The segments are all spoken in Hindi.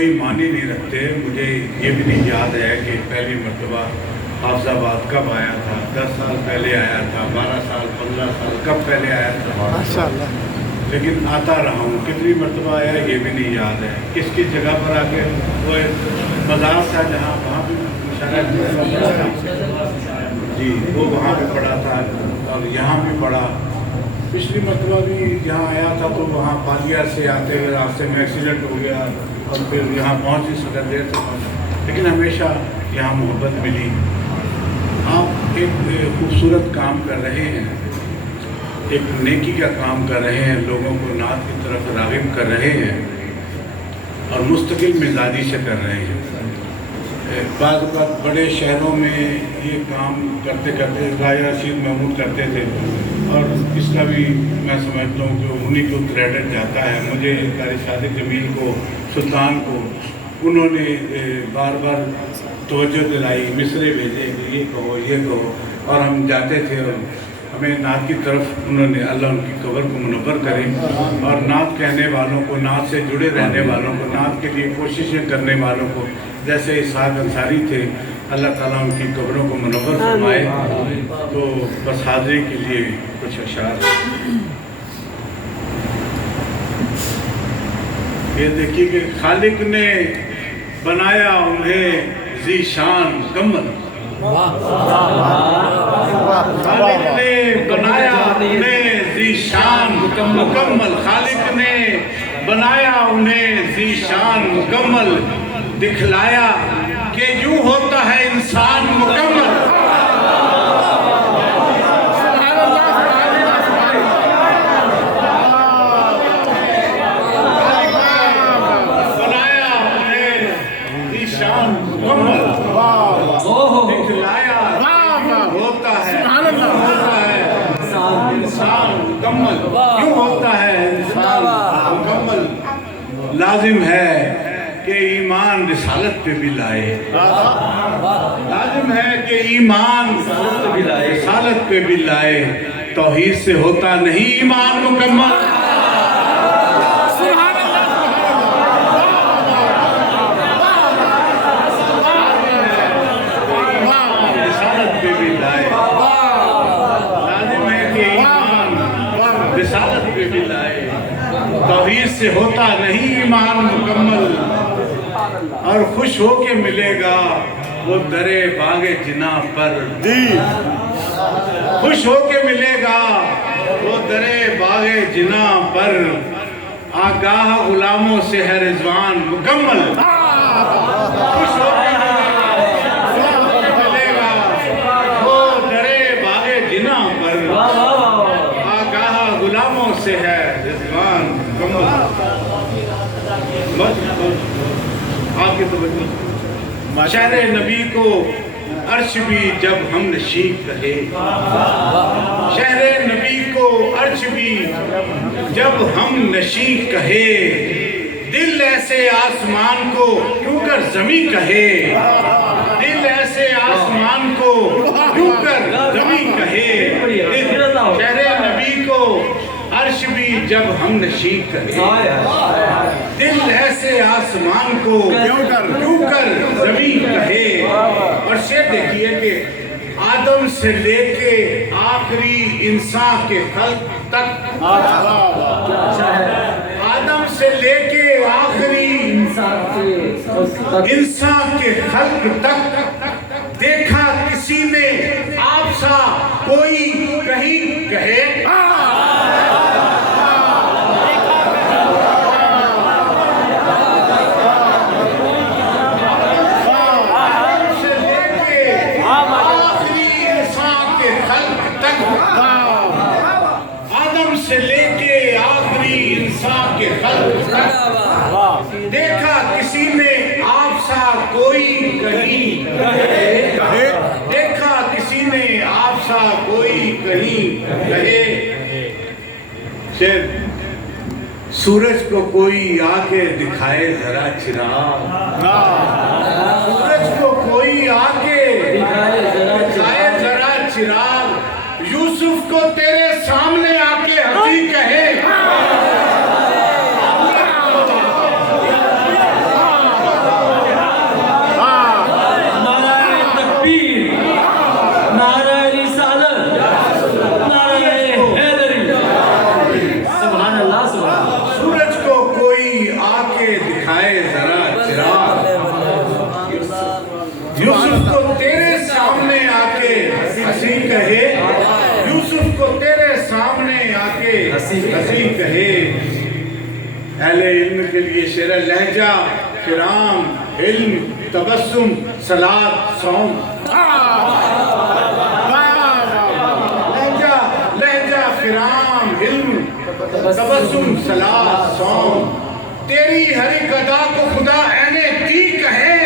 कोई मानी नहीं रखते। मुझे ये भी नहीं याद है कि पहली मरतबा हाफिजाबाद कब आया था, 10 साल पहले आया था, 12 साल 15 साल कब पहले आया था माशाअल्लाह। लेकिन आता रहा हूँ। कितनी मरतबा आया ये भी नहीं याद है। किस किस जगह पर आके वो मज़ार था जहाँ वहाँ भी जी वो वहाँ भी पढ़ा था और यहाँ भी पढ़ा। पिछली मरतबा भी यहाँ आया था तो वहाँ पालिया से आते हुए रास्ते में एक्सीडेंट हो गया और फिर यहाँ पहुँच ही सका, देर से पहुँचा, लेकिन हमेशा यहाँ मोहब्बत मिली। आप एक खूबसूरत काम कर रहे हैं, एक नेकी का काम कर रहे हैं, लोगों को नात की तरफ राग़िब कर रहे हैं और मुस्तकिल मिजाजी से कर रहे हैं। बाज़ वक़्त बड़े शहरों में ये काम करते करते राजा रशीद महमूद करते थे और इसका भी मैं समझता हूँ कि उन्हीं को क्रेडिट जाता है। मुझे कारी सादिक जमील को, सुल्तान को उन्होंने बार बार तवज्जो दिलाई, मिसरे भेजे कि ये कहो और हम जाते थे और हमें नात की तरफ उन्होंने, अल्लाह उनकी कब्र को मुनव्वर करे और नात कहने वालों को, नात से जुड़े रहने वालों को, नात के लिए कोशिशें करने वालों को, जैसे इसहाक अंसारी थे, अल्लाह ताला उनकी कब्रों को मुनव्वर फरमाए। तो बस हाज़िरी के लिए कुछ अशार। ये देखिए कि खालिक ने बनाया उन्हें ज़ीशान मुकम्मल, खालिक ने बनाया उन्हें ज़ीशान मुकम्मल, खालिक ने बनाया उन्हें ज़ीशान मुकम्मल, दिखलाया कि यूं होता है इंसान मुकम्मल। बनाया उन्हें ज़ीशान मुकम्मल, दिखलाया होता है इंसान मुकम्मल, यूं होता है इंसान मुकम्मल। लाजिम है कि ईमान रिसालत पे भी लाए, लाजिम है कि ईमान रिसालत पे भी लाए। तौहीद से होता नहीं ईमान मुकम्मल। रिसालत पे भी लाए, लाजिम है कि ईमान रिसालत पे भी लाए। तौहीद से होता नहीं ईमान मुकम्मल और खुश हो के मिलेगा वो दरे बागे जिना पर, खुश हो के मिलेगा वो दरे बागे जिना पर। आगाह गुलामों से है रिजवान मुकम्मल, खुश हो के मिलेगा वो दरे बागे जिना पर। आगाह गुलामों से है रिजवान मुकम्मल। आपके तो शहरे नबी को अर्श भी जब हम नशी कहे, शहरे नबी को अर्श भी जब हम नशी कहे। दिल ऐसे आसमान को क्यों कर ज़मीं कहे, दिल ऐसे आसमान को क्यों कर ज़मीं कहे। शहरे नबी को अर्श भी जब हम नशी कहे, दिल ऐसे आसमान को क्यों कर ज़मीं कहे। और शेर देखिए कि आदम से लेके आखिरी इंसान के खल्क तक, आदम से लेके आखिरी इंसान के खल्क तक देखा किसी ने आप सा कोई कहीं कहे। आदम से लेके आखिरी इंसान के खल्क तक देखा किसी ने आप सा कोई कहीं कहे, देखा किसी ने आप सा कोई कहीं कहे। सूरज को कोई आके दिखाए जरा चिराग, सूरज को कोई आके दिखाए जरा चिराग। यूसुफ को तेरे सामने आके हंसी कहे, दिखाए जरा चिराग। यूसुफ को तेरे सामने आके हंसी कहे, यूसुफ को तेरे सामने आके हंसी कहे। अहले इल्म के लिए शेर लहजा, किराम, इल्म, तबस्सुम, सलात, सौम। लहजा, किराम, इल्म, तबस्सुम, सलात, सौम। तेरी हर एक अदा को खुदा ऐने दी कहे।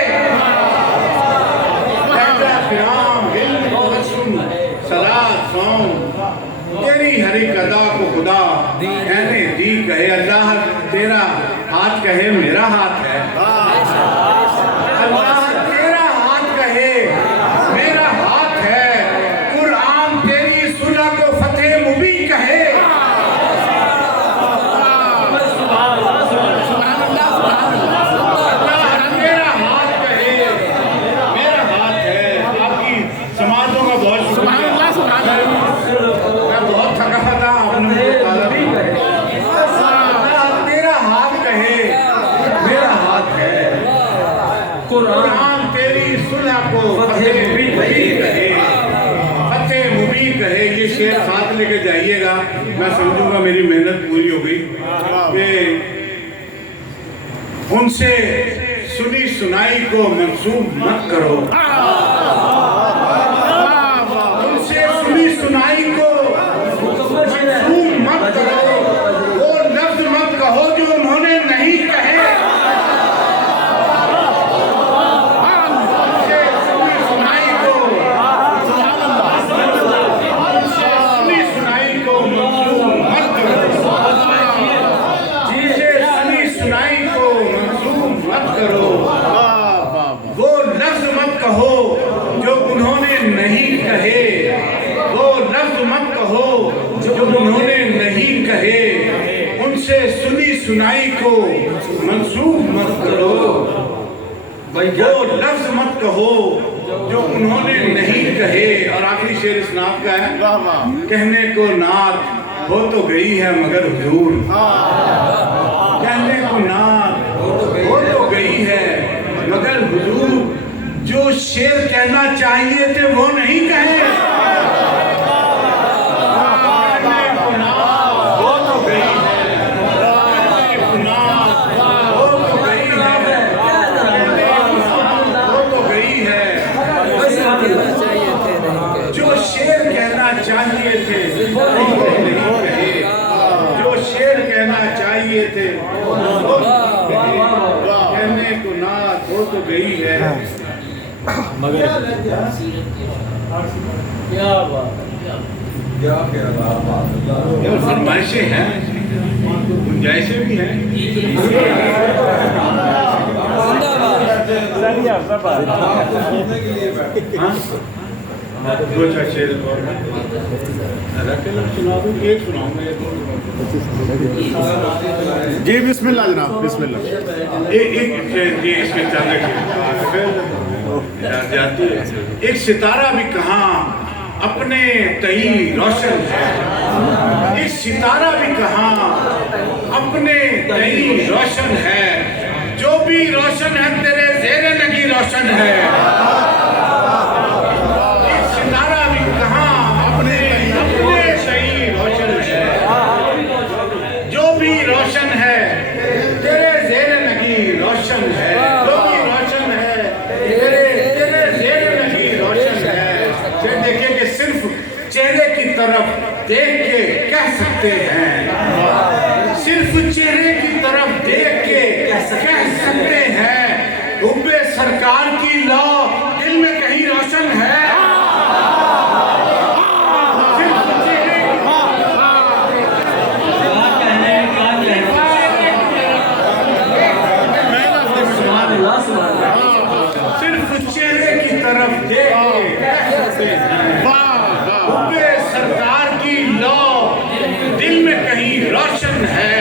लहजा, किराम, इल्म, तबस्सुम, सलात, सौम। तेरी हर एक अदा को खुदा ऐने दी कहे। अल्लाह तेरा हाथ कहे मेरा हाथ है, अल्लाह तेरा हाथ कहे मेरा हाथ है। कुरान तेरी सुलह को फतेह मुबीन कहे। मेरा हाथ कहे मेरा हाथ है। आपकी समाजों का बहुत मैं बहुत थका था, आपने तेरा हाथ कहे मेरा हाथ है। कुरान तेरी सुलह को फतेह मुबीन कहे, फतेह मुबीन कहे। ये शेर साथ लेके जाइएगा, मैं समझूंगा मेरी मेहनत पूरी हो गई। कि उनसे सुनी सुनाई को मंसूब मत करो, उनसे सुनी सुनाई को मंसूब मत करो। वो लफ्ज मत कहो जो उन्होंने नहीं कहे। वो लफ्ज मत कहो जो उन्होंने नहीं कहे, वो लफ्ज मत कहो जो उन्होंने नहीं कहे। उनसे सुनी सुनाई को मंसूब मत करो, वो लफ्ज मत कहो जो उन्होंने नहीं कहे। और आखिरी शेर इस नात का है, कहने को नात हो तो गई है मगर हुजूर, कहने को नात हो तो गई है मगर हुजूर। जो शेर कहना चाहिए थे वो नहीं कहे। कहने को नात हो तो गई है, कहने को नात हो तो गई है, हो तो गई है। जो शेर कहना चाहिए थे वो नहीं कहे, जो शेर कहना चाहिए थे वो कहने को नात हो तो गई है मगर फरमाइशें हैं, गुंजाइशें भी हैं। दो चार शेर और सुना दूँ, एक सुनाऊंगा जी। बिस्मिल्लाह जनाब, बिस्मिल्लाह। इसके जाती है। एक सितारा भी कहाँ अपने तई रोशन है, एक सितारा भी कहाँ अपने तई रोशन है। जो भी रोशन है तेरे ज़ेरे लगी रोशन है। एक सितारा भी कहाँ अपने तई रोशन है। जो भी रोशन है तेरे ज़ेरे लगी रोशन है। जो भी रोशन है तेरे ज़ेरे लगी रोशन है। देखिए कि सिर्फ चेहरे की तरफ देख के कह सकते हैं, सिर्फ चेहरे की तरफ देख के कह सकते हैं। हुब्बे सरकार की लौ दिल में कहीं रोशन है। सिर्फ चेहरे की तरफ देख के कह सकते हैं। हुब्बे सरकार की लौ दिल में कहीं रोशन है।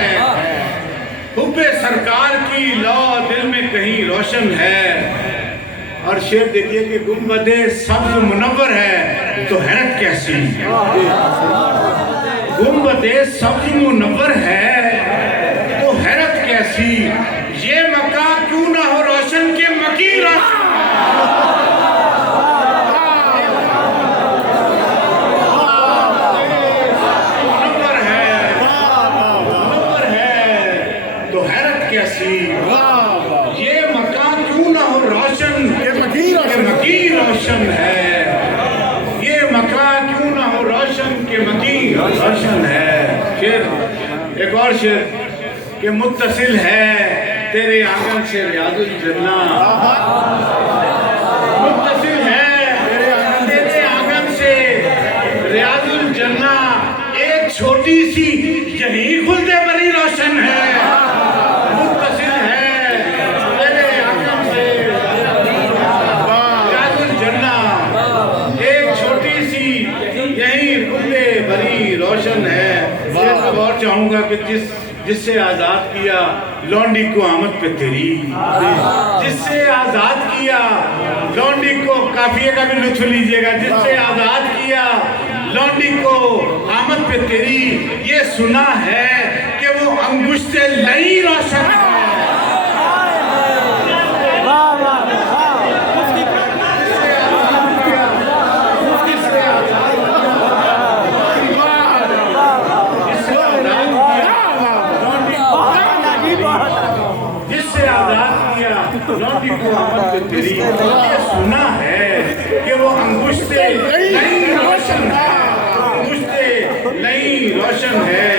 हुब्बे सरकार की लौ दिल में कहीं रोशन है। और शेर देखिए कि गुंबदे सब्ज़ मुनव्वर है तो हैरत कैसी, गुंबदे सब्ज़ मुनव्वर है तो हैरत कैसी। ये मकान रोशन है। शेर, एक और शेर कि मुत्तसिल है तेरे आंगन से रियाजुल जन्ना, मुत्तसिल है तेरे आंगन से रियाजुल जन्ना, एक छोटी सी यही खुल्दे बड़ी रोशन है। मुत्तसिल है तेरे आंगन से रियाजुल जन्ना, एक छोटी सी यही खुल्दे बड़ी रोशन है। मैं और चाहूंगा कि जिससे आजाद किया लौंडी को आमद पे तेरी, जिससे आजाद किया लौंडी को, काफिये का भी लुत्फ लीजिएगा, जिससे आजाद किया लौंडी को आमद पे तेरी, ये सुना है कि वो अंगुष्ठे लई रोशन है। जिससे आजाद किया लौंडी को आमद पे तेरी, ये सुना है कि वो अंगुष्ठे नई रोशन है, अंगुष्ठे नई रोशन है।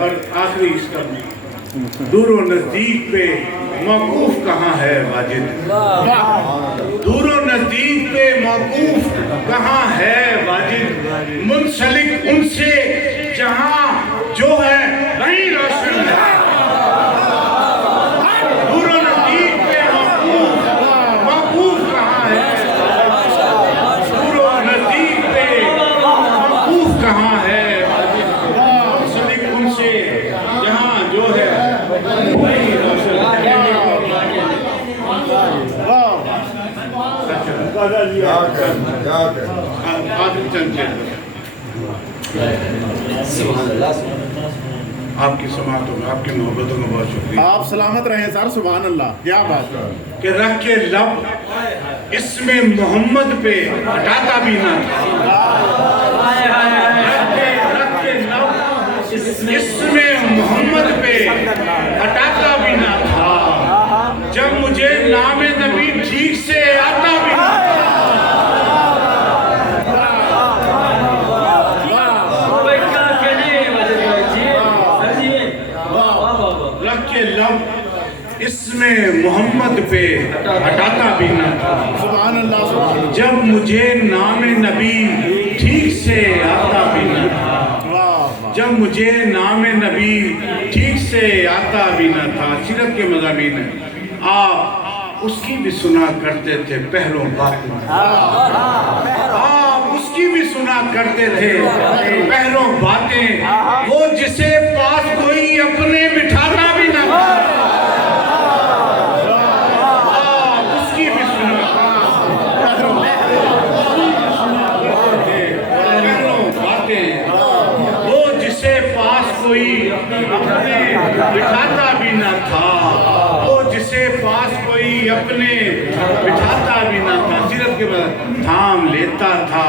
और आखिरी इसका दूरो नजदीक पे मौकूफ कहाँ है वाजिद, दूरो नजदीक पे मौकूफ कहाँ है वाजिद, मुंसलिक उनसे जहाँ जो है वही रोशन है। दूरो नजदीक पे मौकूफ कहाँ है, दूरो नजदीक पे मौकूफ कहाँ है, मुंसलिक उनसे जहाँ जो है वही रोशन है। आखिरी चंद आपकी समातों में, आपकी मोहब्बतों में बहुत शुक्रिया। आप सलामत रहें सर, सुभान अल्लाह, क्या बात है। कि रख के लब इसमें मोहम्मद पे हटाता भी ना था, रख के लब इसमें मोहम्मद पे हटाता भी ना था, जब मुझे नाम नबी ठीक से आता भी ना था। लब इसमें मोहम्मद पे हटाता भी ना था, सुभान अल्लाह, सुभान अल्लाह। जब मुझे नाम नबी ठीक से आता भी ना था, जब मुझे नाम नबी ठीक से आता भी ना था। सीरत के मज़ामीन है, आप उसकी भी सुना करते थे पहलों बातें, आप उसकी भी सुना करते थे पहलों बातें, वो जिसे पास कोई अपने बिठाता भी ना था, आप उसकी भी सुना पहलों बातें, वो जिसे पास कोई अपने बिठाता भी ना था, वो जिसे पास कोई अपने बिठाता भी ना था। सीरत के बाद थाम लेता था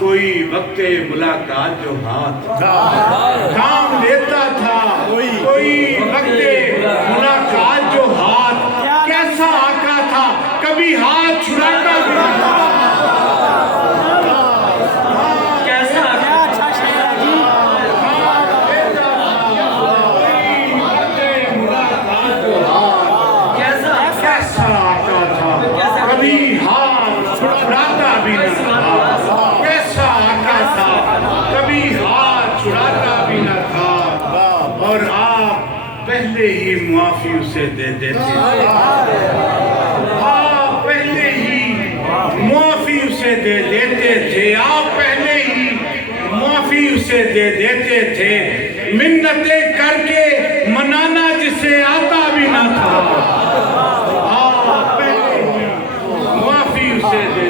कोई वक्ते मुलाकात जो हाथ, थाम लेता था कोई वक्ते मुलाकात जो हाथ, कैसा आका था कभी हाथ छुड़ाता भी ना था। और आप पहले ही मुआफी उसे दे देते, आप पहले ही मुआफी उसे दे देते थे, आप पहले ही मुआफी उसे दे देते थे, मिन्नतें करके मनाना जिसे आता भी ना था, आप पहले ही मुआफी उसे दे